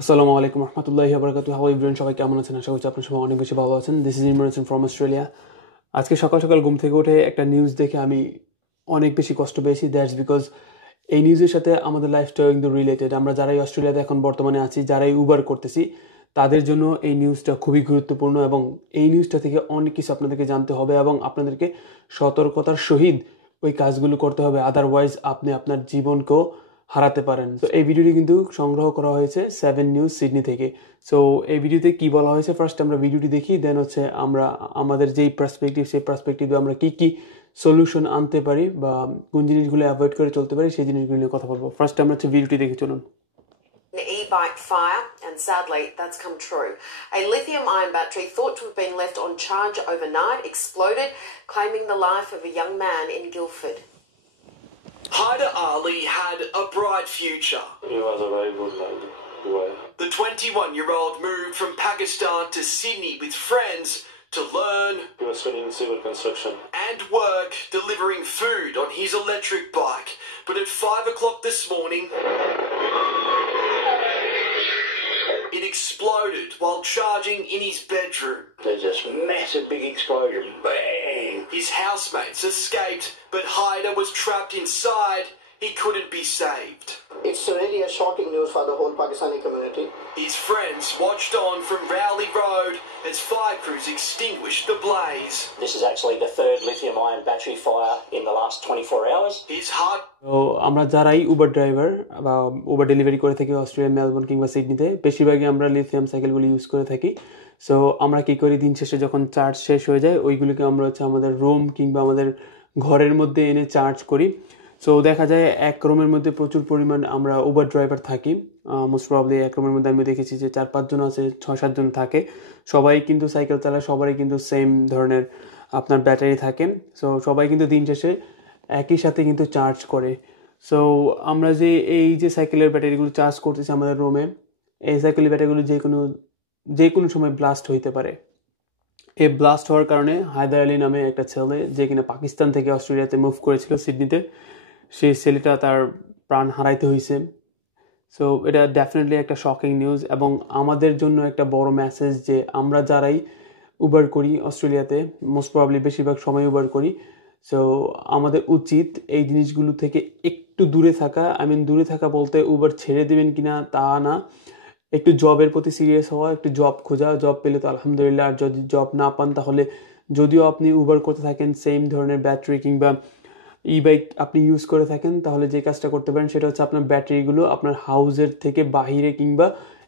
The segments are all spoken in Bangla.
আসসালামু আলাইকুম রহমতুল্লাহি ওয়া বারাকাতুহু। হাউ এভরিওয়ান, সবাই কেমন আছেন? আশা করছি আপনার সবাই অনেক বেশি ভালো আছেন। This is Imran from Australia. আজকে সকাল সকাল ঘুম থেকে উঠে একটা নিউজ দেখে আমি অনেক বেশি কষ্ট পেয়েছি। দ্যাটস বিকজ এই নিউজের সাথে আমাদের লাইফটা কিন্তু রিলেটেড। আমরা যারাই অস্ট্রেলিয়াতে এখন বর্তমানে আছি, যারাই উবার করতেছি, তাদের জন্য এই নিউজটা খুবই গুরুত্বপূর্ণ এবং এই নিউজটা থেকে অনেক কিছু আপনাদেরকে জানতে হবে এবং আপনাদেরকে সতর্কতার সহিত ওই কাজগুলো করতে হবে। আদারওয়াইজ আপনি আপনার জীবনকেও হারাতে পারেন। তো এই ভিডিওটি কিন্তু সংগ্রহ করা হয়েছে 7 নিউজ সিডনি থেকে। সো এই ভিডিওতে কি বলা হয়েছে, ফার্স্ট আমরা ভিডিওটি দেখি, দেন হচ্ছে আমরা আমাদের যেই পার্সপেক্টিভ, সেই পার্সপেক্টিভে আমরা কি কি সলিউশন আনতে পারি বা কোন জিনিসগুলো অ্যাভয়েড করে চলতে পারি সেই জিনিসগুলো নিয়ে কথা বলবো। ফার্স্ট আমরা হচ্ছে ভিডিওটি দেখে চলুন। An e-bike fire, and sadly that's come true. A lithium-ion battery thought to have been left on charge overnight exploded, claiming the life of a young man in Guildford. Haider Ali had a bright future. He was a very good lady. The 21-year-old moved from Pakistan to Sydney with friends to learn He was studying civil construction. and work delivering food on his electric bike. But at 5 o'clock this morning, it exploded while charging in his bedroom. There's this massive big explosion. Bang! His housemates escaped, but Haider was trapped inside. He couldn't be saved. It's really a shocking news for the whole Pakistani community. His friends watched on from Rowley Road as fire crews extinguished the blaze. This is actually the third lithium-ion battery fire in the last 24 hours. His heart তো আমরা যারাই উবার ড্রাইভার বা উবার ডেলিভারি করে থাকি অস্ট্রেলিয়া, মেলবোর্ন কিংবা সিডনিতে, বেশিরভাগই আমরা লিথিয়াম সাইকেলগুলো ইউজ করে থাকি। সো আমরা কী করি, দিন শেষে যখন চার্জ শেষ হয়ে যায় ওইগুলোকে আমরা হচ্ছে আমাদের রুম কিংবা আমাদের ঘরের মধ্যে এনে চার্জ করি। সো দেখা যায় এক রুমের মধ্যে প্রচুর পরিমাণ আমরা উবার ড্রাইভার থাকি। মোস্ট প্রবলি এক রুমের মধ্যে আমি দেখেছি যে 4-5 জন আছে, 6-7 জন থাকে। সবাই কিন্তু সাইকেল চালায়, সবারই কিন্তু সেম ধরনের আপনার ব্যাটারি থাকে। সো সবাই কিন্তু দিন শেষে একই সাথে কিন্তু চার্জ করে। সো আমরা যে এই যে সাইকেলের ব্যাটারিগুলো চার্জ করতেছি আমাদের রুমে, এই সাইকেলের ব্যাটারিগুলো যে কোনো সময় ব্লাস্ট হইতে পারে। এই ব্লাস্ট হওয়ার কারণে হায়দার আলী নামে একটা ছেলে, যে কিনা পাকিস্তান থেকে অস্ট্রেলিয়াতে মুভ করেছিল সিডনিতে, সেই ছেলেটা তার প্রাণ হারাইতে হয়েছে। সো এটা ডেফিনেটলি একটা শকিং নিউজ এবং আমাদের জন্য একটা বড় মেসেজ যে আমরা যারাই উবার করি অস্ট্রেলিয়াতে, মোস্ট প্রবলি বেশিরভাগ সময় উবার করি, সো আমাদের উচিত এই জিনিসগুলো থেকে একটু দূরে থাকা। দূরে থাকা বলতে উবার ছেড়ে দেবেন কিনা তা না, একটু জবের প্রতি সিরিয়াস হওয়া, একটু জব খোঁজা। জব পেলে তো আলহামদুলিল্লাহ, আর যদি জব না পান তাহলে যদিও আপনি উবার করতে থাকেন, সেম ধরনের ব্যাটারি কিংবা ই বাইক আপনি ইউজ করে থাকেন, তাহলে যে কাজটা করতে পারেন সেটা হচ্ছে আপনার ব্যাটারিগুলো আপনার হাউসের থেকে বাহিরে কিংবা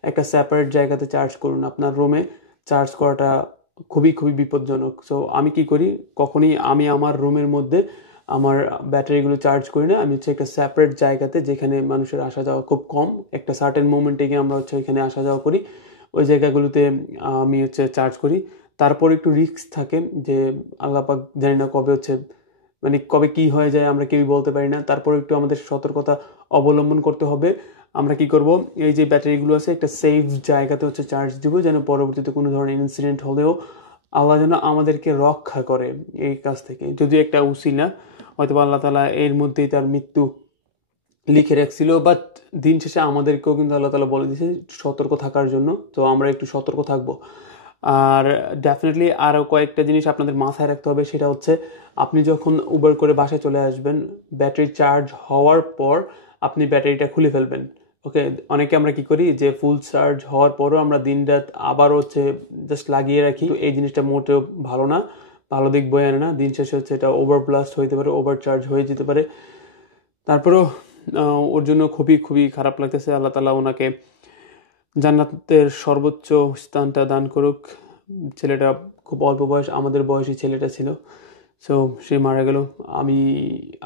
একটা সেপারেট জায়গাতে চার্জ করুন। আপনার রুমে চার্জ করাটা খুবই খুবই বিপজ্জনক। সো আমি কি করি, কখনই আমি আমার রুমের মধ্যে আমার ব্যাটারিগুলো চার্জ করি না। আমি হচ্ছে একটা সেপারেট জায়গাতে, যেখানে মানুষের আসা যাওয়া খুব কম, একটা সার্টেন মোমেন্টে গিয়ে আমরা হচ্ছে ওইখানে আসা যাওয়া করি, ওই জায়গাগুলোতে আমি হচ্ছে চার্জ করি। তারপর একটু রিস্ক থাকে যে আল্লাহ পাক জানি না কবে হচ্ছে কবে কি হয়ে যায় আমরা কেউই বলতে পারি না। তারপর একটু আমাদের সতর্কতা অবলম্বন করতে হবে। আমরা কি করব, এই যে ব্যাটারিগুলো আছে একটা সেফ জায়গাতে হচ্ছে চার্জ দিব, যেন পরবর্তীতে কোনো ধরনের ইনসিডেন্ট হলেও আল্লাহ যেন আমাদেরকে রক্ষা করে এই কাজ থেকে। যদি একটা উসিলা হয়তো আল্লাহ তাআলা এর মধ্যেই তার মৃত্যু লিখে রাখছিল, বাট দিন শেষে আমাদেরকেও কিন্তু আল্লাহ তাআলা বলে দিয়েছে সতর্ক থাকার জন্য। তো আমরা একটু সতর্ক থাকবো। আর ডেফিনেটলি আরও কয়েকটা জিনিস আপনাদের মাথায় রাখতে হবে, সেটা হচ্ছে আপনি যখন উবার করে বাসায় চলে আসবেন, ব্যাটারি চার্জ হওয়ার পর আপনি ব্যাটারিটা খুলে ফেলবেন। ওকে, অনেকে আমরা কি করি যে ফুল চার্জ হওয়ার পরও আমরা দিন রাত আবার হচ্ছে জাস্ট লাগিয়ে রাখি। তো এই জিনিসটা মোটেও ভালো না, ভালো দিক বয়ে আনে না। দিন শেষে হচ্ছে এটা ওভার ব্লাস্ট হইতে পারে, ওভার চার্জ হয়ে যেতে পারে। তারপরেও ওর জন্য খুবই খুবই খারাপ লাগতেছে। আল্লাহ তাআলা ওনাকে জান্নাতের সর্বোচ্চ স্থানটা দান করুক। ছেলেটা খুব অল্প বয়স, আমাদের বয়সী ছেলেটা ছিল। সো সে মারা গেল। আমি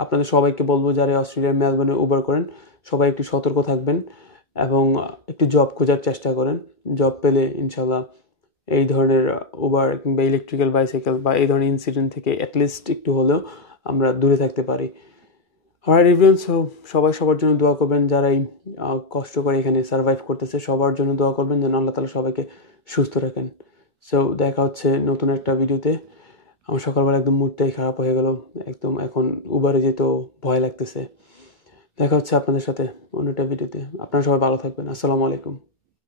আপনাদের সবাইকে বলবো, যারা অস্ট্রেলিয়ার মেলবোর্নে উবার করেন, সবাই একটু সতর্ক থাকবেন এবং একটু জব খোঁজার চেষ্টা করেন। জব পেলে ইনশাল্লাহ এই ধরনের উবার কিংবা ইলেকট্রিক্যাল বাইসাইকেল বা এই ধরনের ইনসিডেন্ট থেকে অ্যাটলিস্ট একটু হলেও আমরা দূরে থাকতে পারি। অলরাইট এভরিওয়ান, সো সবাই সবার জন্য দোয়া করবেন। যারাই কষ্ট করে এখানে সার্ভাইভ করতেছে সবার জন্য দোয়া করবেন যেন আল্লাহ তাআলা সবাইকে সুস্থ রাখেন। সো দেখা হচ্ছে নতুন একটা ভিডিওতে। আমার সকালবেলা একদম মুডটাই খারাপ হয়ে গেল, একদম এখন উবারে যেতেও ভয় লাগতেছে। দেখা হচ্ছে আপনাদের সাথে অন্য একটা ভিডিওতে। আপনারা সবাই ভালো থাকবেন। আসসালামু আলাইকুম।